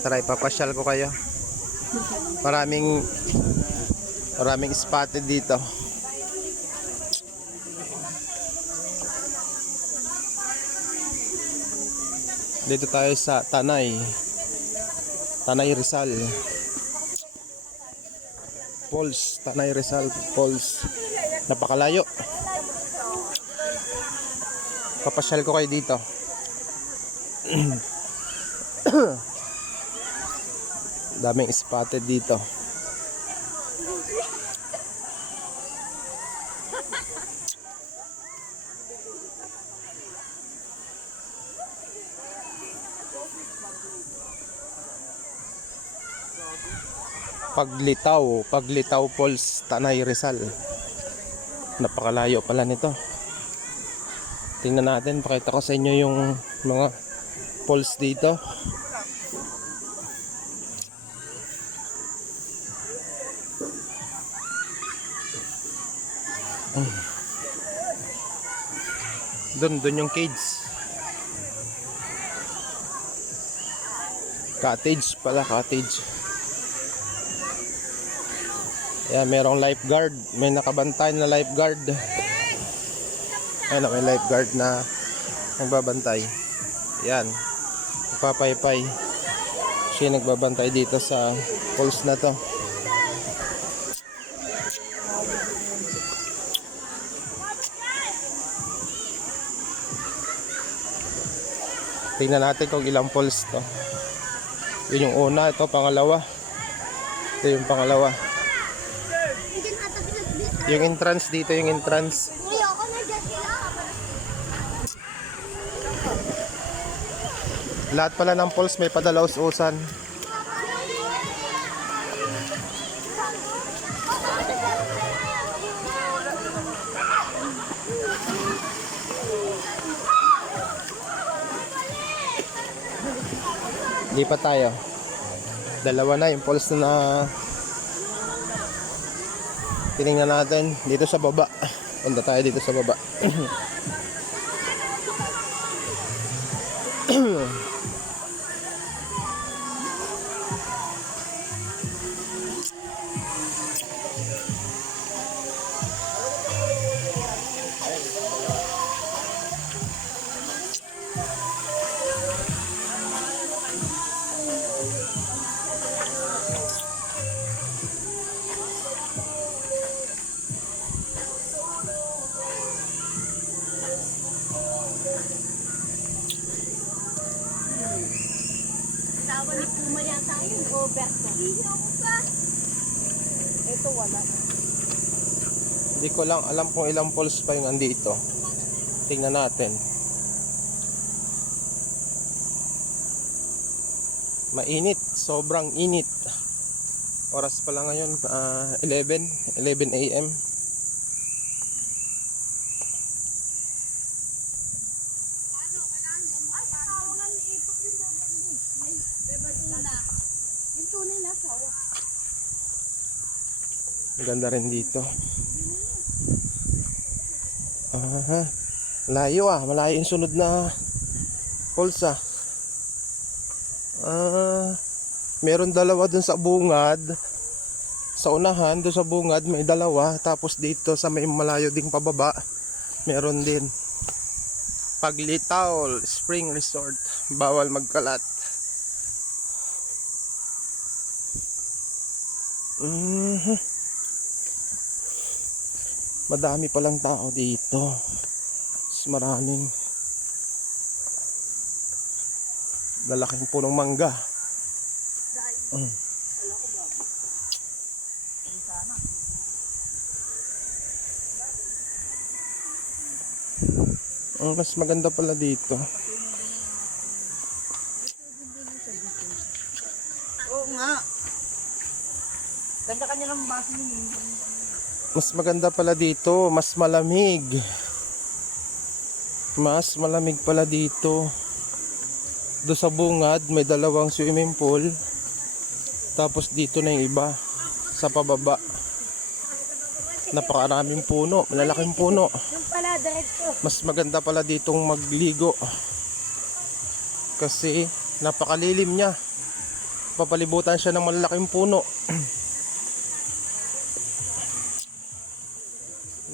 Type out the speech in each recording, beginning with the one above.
Tara, ipapasyal ko kayo. Maraming spotted dito. Dito tayo sa Tanay Rizal Falls. Tanay Rizal Falls. Napakalayo. Papasyal ko kayo dito. Daming spotted dito. Paglitaw Falls, Tanay Rizal. Napakalayo pala nito. Tingnan natin, pakita ko sa inyo yung mga falls dito. Doon yung cage. Cottage pala, cottage. Ayan, merong lifeguard. May nakabantay na lifeguard. Ayan, may lifeguard na nagbabantay. Ayan, papaypay. Siya nagbabantay dito sa falls na to. Tingnan natin kung ilang falls to. Yun yung una, ito pangalawa. Ito yung pangalawa. Yung entrance dito, yung entrance. Lahat pala ng falls may padalaus-usan. Lipat tayo. Dalawa na yung falls na tinignan natin dito sa baba. Punta tayo dito sa baba. Ito wala. Hindi ko lang alam kung ilang falls pa yung andito. Tingnan natin. Mainit, sobrang init. Oras pa lang ngayon 11 AM. Ganda rin dito. Malayo malayo yung sunod na falls meron dalawa dun sa bungad. Sa unahan, dun sa bungad may dalawa. Tapos dito sa may malayo ding pababa meron din. Paglitaw Spring Resort. Bawal magkalat. Madami palang tao dito. Maraming lalaking punong mangga. Mas maganda pala dito. Oo nga. Ganda kanya ng baso niyo. Mas maganda pala dito, mas malamig. Mas malamig pala dito. Do sa bungad may dalawang swimming pool. Tapos dito na yung iba sa pababa. Napakaraming puno, malalaking puno. Mas maganda pala ditong magligo. Kasi napakalilim niya. papalibutan siya ng malalaking puno.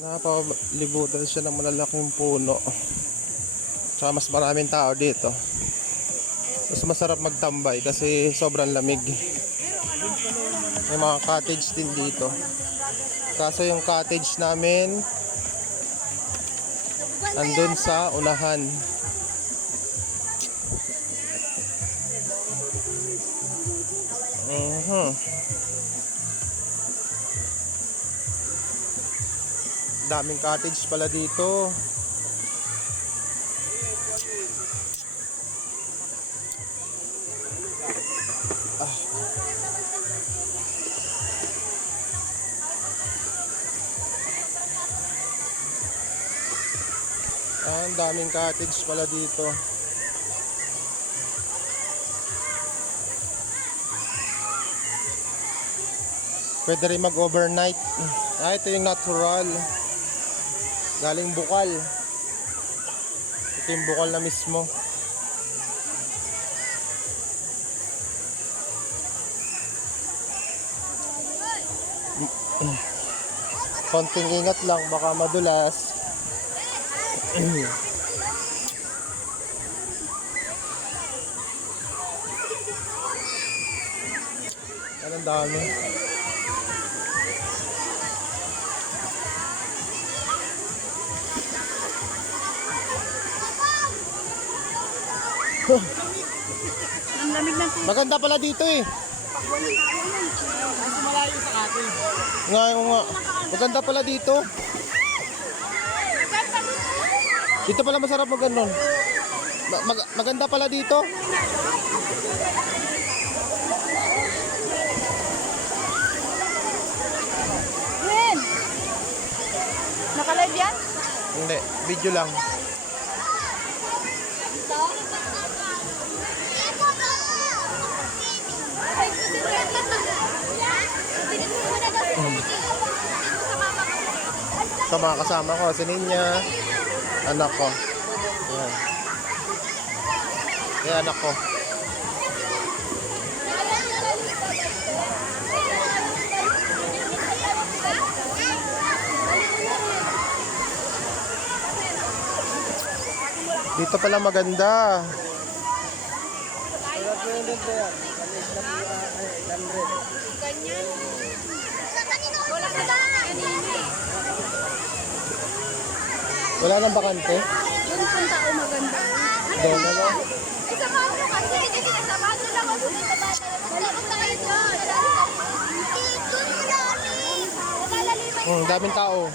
Napapalibutan siya ng malalaking puno. Tsaka mas maraming tao dito. Mas masarap magtambay kasi sobrang lamig. May mga cottage din dito. Kaso yung cottage namin andun sa unahan. Daming cottage pala dito. Ang daming cottage pala dito. Pwede rin mag-overnight. Ito yung natural. Galing bukal. Ito yung bukal na mismo. Konting ingat lang, baka madulas. Anong dami? Ang lamig ng tubig. Maganda pala dito eh. Mas malayo sa atin. Nga. Maganda pala dito. Dito pala masarap mag ganon. Maganda pala dito. Ren! Naka-live yan? Hindi, video lang. Sa mga kasama ko, si Ninya, anak ko. Ayan. Ayan, anak ko. Dito pala maganda. Ganyan. Wala na lang kanina eh. Wala nang bakante? Doon punta o maganda. Doon na lang. Isa pa ako kasi hindi sinasamahan nila kasi dito ba? Wala punta kayo doon. Dito namin. Daming tao.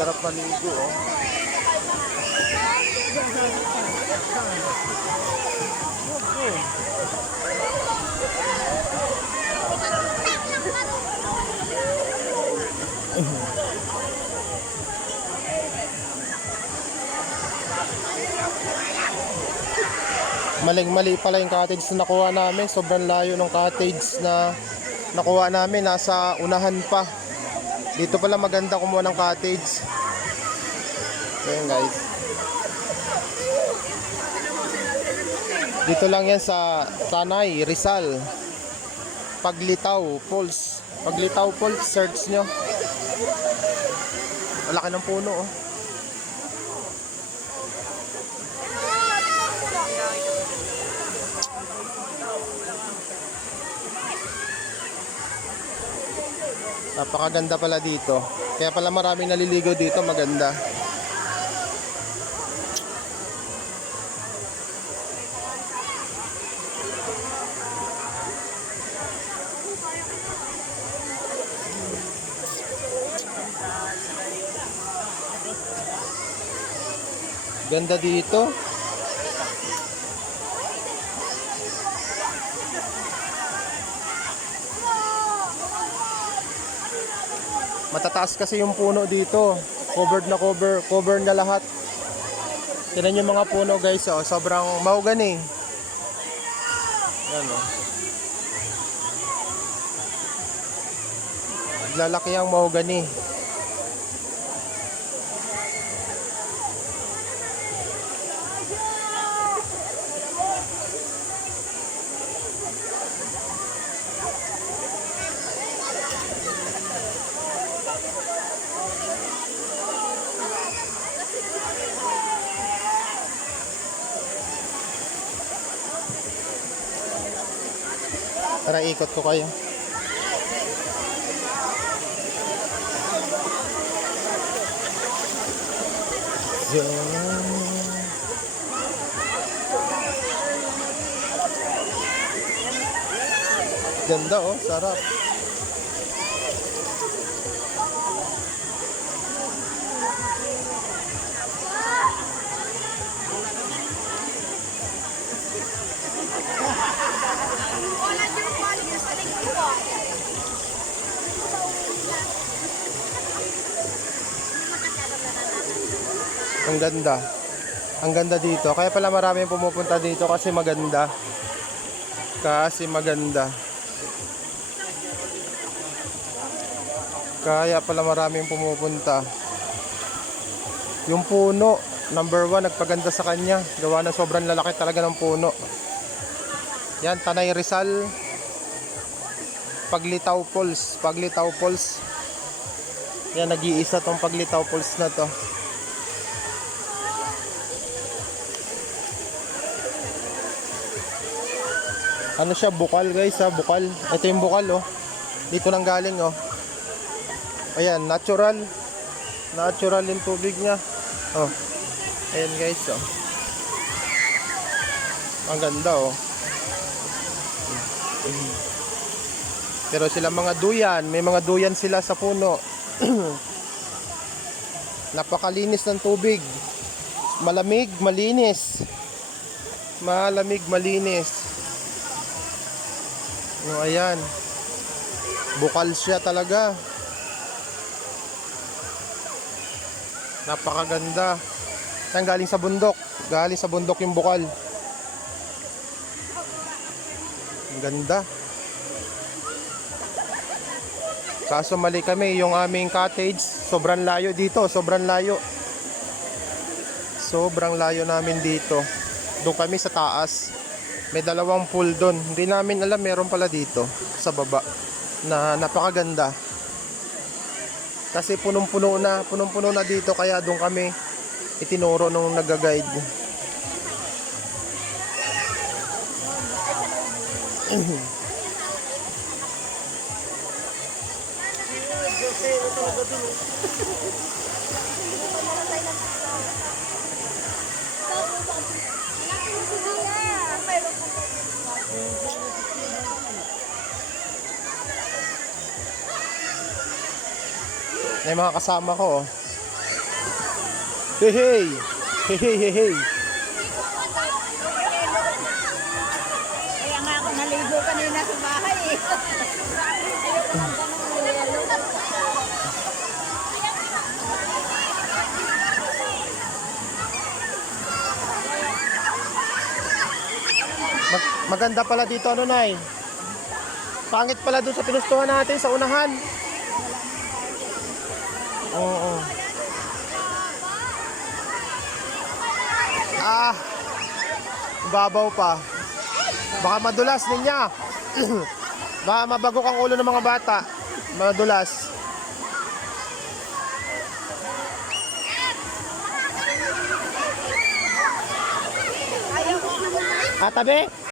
Sarap maligo, oh. Maling-mali pala yung cottage na nakuha namin. Sobrang layo ng cottage na nakuha namin. Nasa unahan pa. Dito pala maganda kumuha ng cottage. Ayan guys. Dito lang yan sa Tanay, Rizal. Paglitaw Falls. Paglitaw Falls, search nyo. Malaki ng puno, oh. Napakaganda pala dito. Kaya pala maraming naliligo dito, maganda. Ganda dito. Matataas kasi yung puno dito. Covered na cover na lahat. Tignan yung mga puno guys, oh. Sobrang mahogany. Yan, oh. Lalaki ang mahogany. Tara, ikot ko kayo. Ganda, oh, sarap. Ang ganda. Ang ganda dito. Kaya pala marami pumupunta dito kasi maganda. Kasi maganda. Kaya pala maraming pumupunta. Yung puno, number 1, nagpaganda sa kanya. Gawa na sobrang lalaki talaga ng puno. Yan, Tanay Rizal. Paglitaw Falls. Paglitaw Falls. Yan, nag-iisa tong Paglitaw Falls na to. Ano siya, bukal guys ha, bukal. Ito yung bukal oh. Dito nang galing oh. Ayan, natural. Natural yung tubig niya. Oh. Ayan guys oh. Ang ganda oh. Pero sila mga duyan, may mga duyan sila sa puno. Napakalinis ng tubig. Malamig, malinis. Malamig, malinis. Oh, ayan. Bukal siya talaga. Napakaganda. Yan, galing sa bundok. Galing sa bundok yung bukal. Ang ganda. Kaso mali kami, yung aming cottage, sobrang layo dito, sobrang layo. Sobrang layo namin dito. Doon kami sa taas. May dalawang pool doon. Hindi namin alam meron pala dito sa baba na napakaganda. Kasi punong-puno na dito kaya doon kami itinuro nung nag-guide. May mga kasama ko oh. Hey hey. Hey hey hey hey. Kaya nga ako naligo kanina sa bahay eh. Maganda pala dito ano Nay? Pangit pala doon sa pinustuhan natin sa unahan. Oo. Ah. Babaw pa. Baka madulas niya. Baka mabagok ang ulo ng mga bata. Madulas. Tabi?